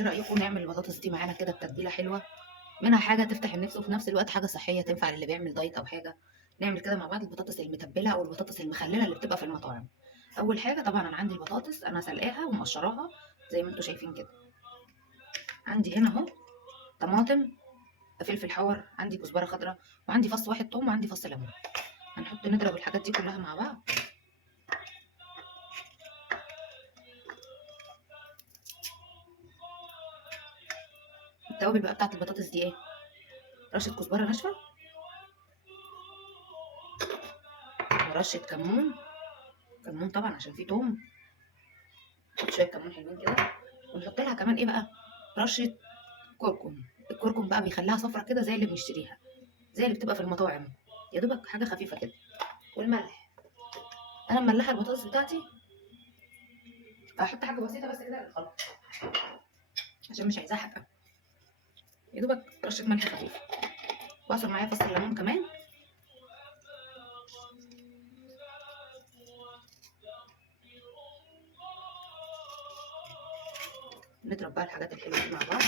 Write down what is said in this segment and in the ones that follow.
ايه رايكم نعمل البطاطس دي معانا كده بتتبيله حلوه، منها حاجه تفتح النفس وفي نفس الوقت حاجه صحيه تنفع للي بيعمل دايت او حاجه. نعمل كده مع بعض البطاطس المتبله او البطاطس المخلله اللي بتبقى في المطاعم. اول حاجه طبعا انا عندي البطاطس، انا سلقاها ومقشراها زي ما انتم شايفين كده. عندي هنا اهو طماطم، فلفل حار، عندي كزبره خضراء، وعندي فص واحد توم، وعندي فص ليمون. هنحط نضرب الحاجات دي كلها مع بعض. التوابل بقى بتاعت البطاطس دي ايه؟ رشه كزبره ناشفه، ورشه كمون، كمون طبعا عشان فيه توم، نحط شويه كمون حلوين كده. ونحط لها كمان ايه بقى؟ رشه كركم. الكركم بقى بيخليها صفرة كده زي اللي بنشتريها، زي اللي بتبقى في المطاعم، يا دوبك حاجه خفيفه كده. والملح، انا مملحه البطاطس بتاعتي، هحط حاجه بسيطه بس كده للخلط عشان مش عايزاها حاجه، يا دوبك رشه ملح خفيفه. واعصر معايا فص الليمون كمان. نضرب بقى الحاجات الحلوه دي مع بعض.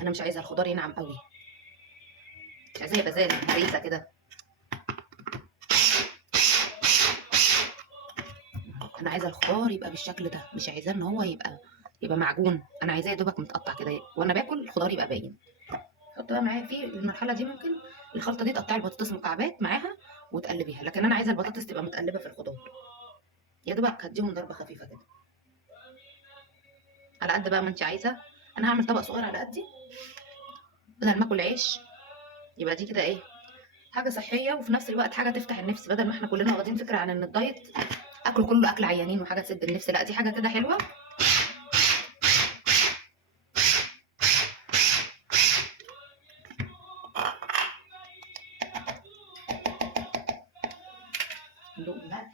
انا مش عايزه الخضار ينعم قوي، مش عايزاه يبقى زي الهريسه كده. انا عايزه الخضار يبقى بالشكل ده، مش عايزاه ان هو يبقى معجون، انا عايزاه يا دوبك متقطع كده وانا باكل الخضار يبقى باين. حط بقى معايا في المرحله دي ممكن الخلطه دي تقطعي البطاطس مكعبات معاها وتقلبيها، لكن انا عايزه البطاطس تبقى متقلبه في الخضار، يا دوبك هديهم ضربه خفيفه كده على قد بقى ما انت عايزه. انا هعمل طبق صغير على قدي، بدل ما اكل عيش يبقى دي كده ايه، حاجه صحيه وفي نفس الوقت حاجه تفتح النفس، بدل ما احنا كلنا واخدين فكره عن ان الدايت اكل كله اكل عيانين وحاجه تسد النفس، لا دي حاجه كده حلوه. ندوق الملح،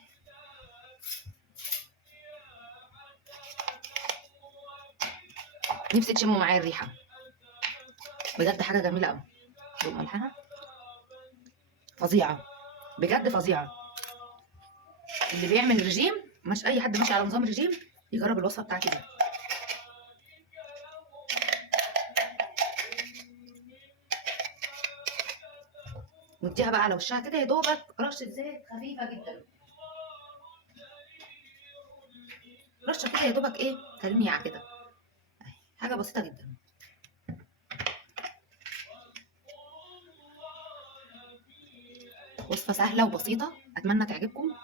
نفسي تشموا معايا الريحه، بجد حاجه جميله قوي. ندوق ملحها، فظيعه، بجد فظيعه. اللي بيعمل رجيم، مش اي حد ماشي على نظام رجيم، يجرب الوصفه بتاعتي دي. نديها بقى على وشها كده يا دوبك رشه زيت خفيفه جدا، رشه كده يا دوبك ايه، تلميعه كده، حاجه بسيطه جدا. وصفه سهله وبسيطه، اتمنى تعجبكم.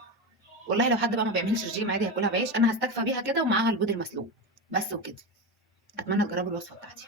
والله لو حد بقى ما بيعملش رجيم عادي ياكلها بعيش، انا هستكفى بيها كده ومعاها البيض المسلوق بس وكده. اتمنى تجربوا الوصفه بتاعتي.